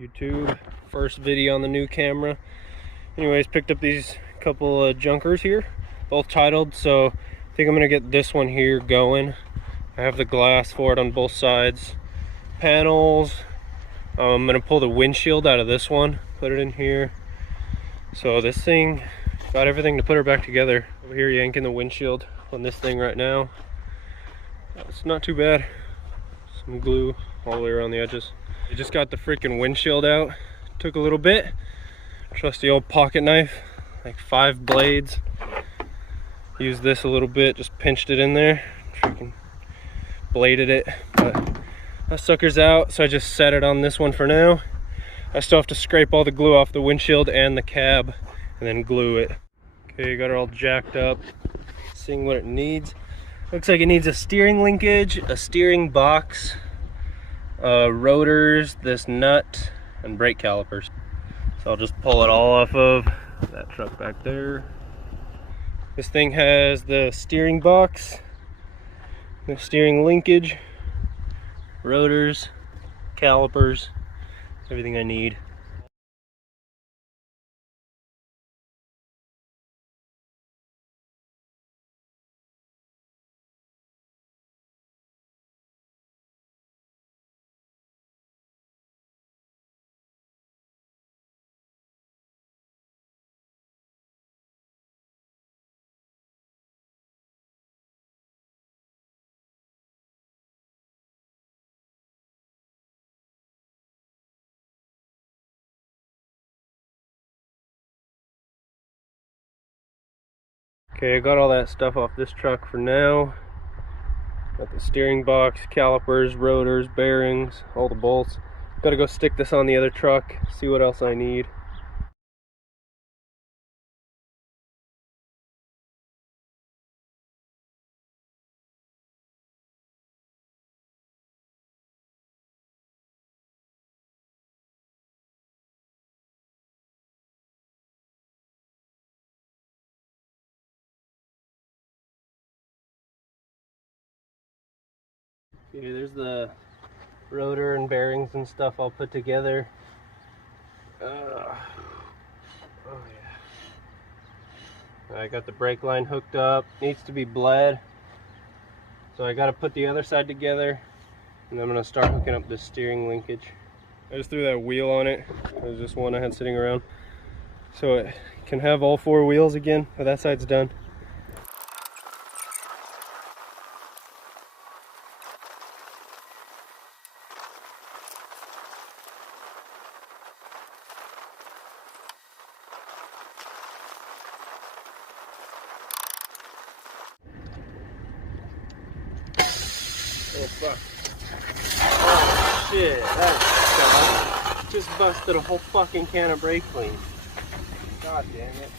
YouTube, first video on the new camera. Anyways, picked up these couple junkers here, both titled, so I think I'm gonna get this one here going. I have the glass for it on both sides. Panels, I'm gonna pull the windshield out of this one, put it in here. So this thing, got everything to put her back together. Over here yanking the windshield on this thing right now. It's not too bad. Some glue all the way around the edges. I just got the freaking windshield out. Took a little bit. Trusty old pocket knife, like 5 blades. Used this a little bit, just pinched it in there. Freaking bladed it, but that sucker's out, so I just set it on this one for now. I still have to scrape all the glue off the windshield and the cab and then glue it. Okay, got it all jacked up. Seeing what it needs. Looks like it needs a steering linkage, a steering box, rotors, this nut, and brake calipers. So I'll just pull it all off of that truck back there. This thing has the steering box, the steering linkage, rotors, calipers, everything I need. Okay, I got all that stuff off this truck for now. Got the steering box, calipers, rotors, bearings, all the bolts. Gotta go stick this on the other truck, see what else I need. Okay, there's the rotor and bearings and stuff all put together. Oh yeah. I got the brake line hooked up. Needs to be bled. So I got to put the other side together, and I'm going to start hooking up the steering linkage. I just threw that wheel on it. It was just one I had sitting around. So it can have all 4 wheels again, but that side's done. Oh fuck. Oh shit, that just busted a whole fucking can of brake clean. God damn it.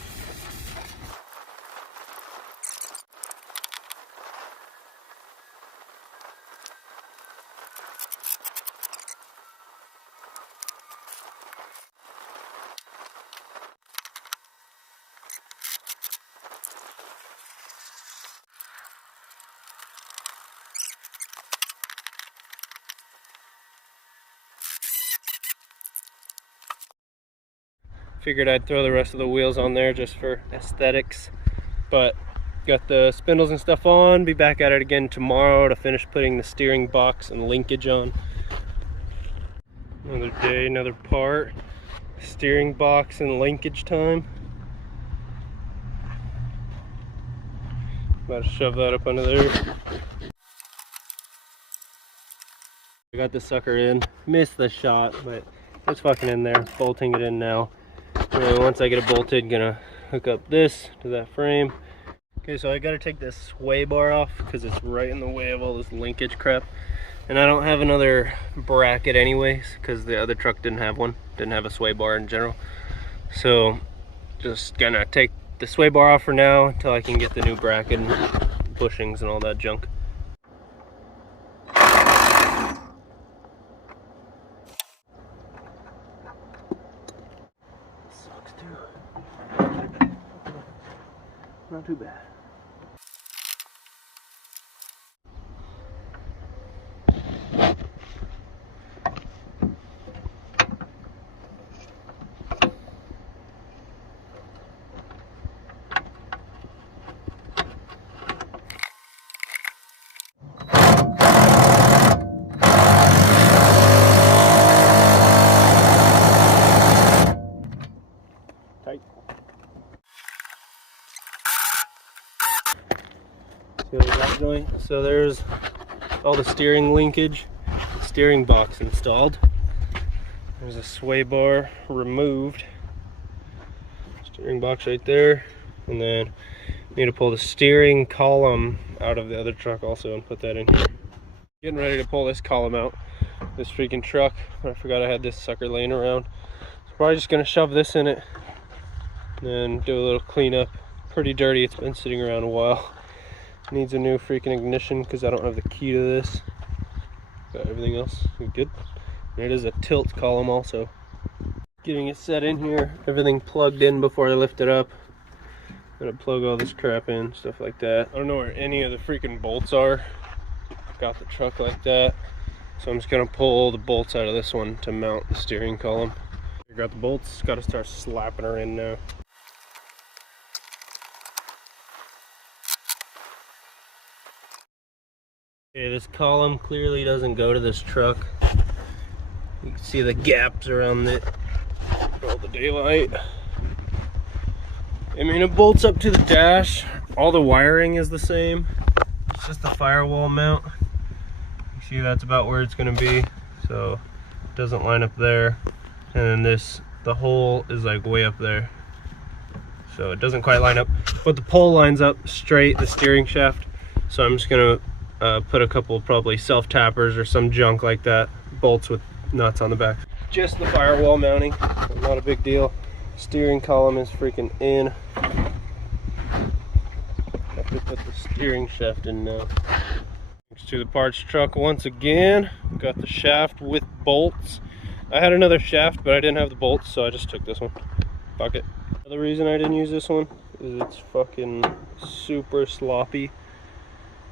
Figured I'd throw the rest of the wheels on there just for aesthetics, but got the spindles and stuff on. Be back at it again tomorrow to finish putting the steering box and linkage on. Another day, another part. Steering box and linkage time. About to shove that up under there. I got this sucker in. Missed the shot, but it's fucking in there. Bolting it in now. And once I get it bolted, gonna hook up this to that frame. Okay, so I gotta take this sway bar off because it's right in the way of all this linkage crap. And I don't have another bracket anyways because the other truck didn't have one. Didn't have a sway bar in general. So just gonna take the sway bar off for now until I can get the new bracket and bushings and all that junk. Not too bad. Anyway, so there's all the steering linkage, steering box installed. There's a sway bar removed. Steering box right there. And then need to pull the steering column out of the other truck also and put that in here. Getting ready to pull this column out. This freaking truck. I forgot I had this sucker laying around. So probably just gonna shove this in it and do a little cleanup. Pretty dirty, it's been sitting around a while. Needs a new freaking ignition because I don't have the key to this. But everything else is good. And it is a tilt column also. Getting it set in here, everything plugged in before I lift it up. Gonna plug all this crap in, stuff like that. I don't know where any of the freaking bolts are. Got the truck like that. So I'm just gonna pull the bolts out of this one to mount the steering column. I got the bolts, gotta start slapping her in now. Okay, this column clearly doesn't go to this truck. You can see the gaps around it. All the daylight. I mean, it bolts up to the dash. All the wiring is the same. It's just the firewall mount. You see that's about where it's gonna be. So it doesn't line up there. And then the hole is like way up there. So it doesn't quite line up. But the pole lines up straight, the steering shaft. So I'm just gonna put a couple probably self-tappers or some junk like that. Bolts with nuts on the back. Just the firewall mounting, not a big deal. Steering column is freaking in. Have to put the steering shaft in now. Next to the parts truck once again. Got the shaft with bolts. I had another shaft, but I didn't have the bolts, so I just took this one. Fuck it. The reason I didn't use this one is it's fucking super sloppy.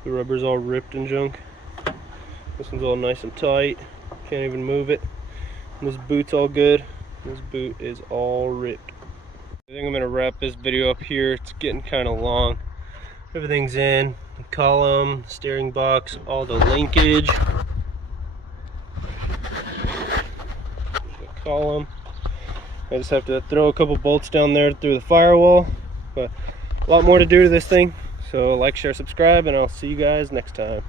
The rubber's all ripped and junk. This one's all nice and tight. Can't even move it. And this boot's all good. This boot is all ripped. I think I'm gonna wrap this video up here. It's getting kind of long. Everything's in. The column, steering box, all the linkage. The column. I just have to throw a couple bolts down there through the firewall. But a lot more to do to this thing. So like, share, subscribe, and I'll see you guys next time.